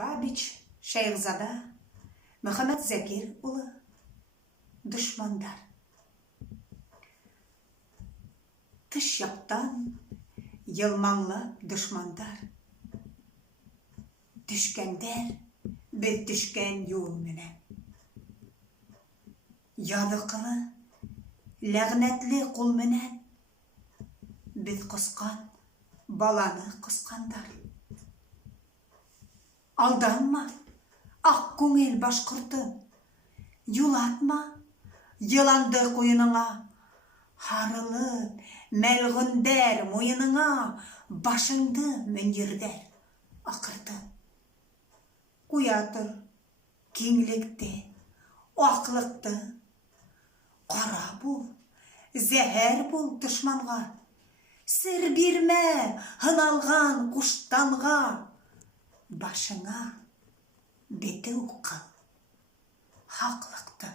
Бабич Шайхзада Мөхәммәд Зәкир улы. Дошмандар. Тыш яктан йылмаңлап дошмандар. Төшкәндәр без төшкән юл менән. Ядыкылы, ләгънәтле кул менән без кыскан баланы кыскандар. Алданма, ак күңел башкортым, юлатма, йыланды куеныңа, харылып, мәлгүндәр муеныңа, башыңды мөнирдәр акырды. Куятыр, киңлекте, аклыкты, кара бул, зәһәр бул дошманга, сер бирмә хыналган куштанга, башыңа бете укыл, хаклыкты.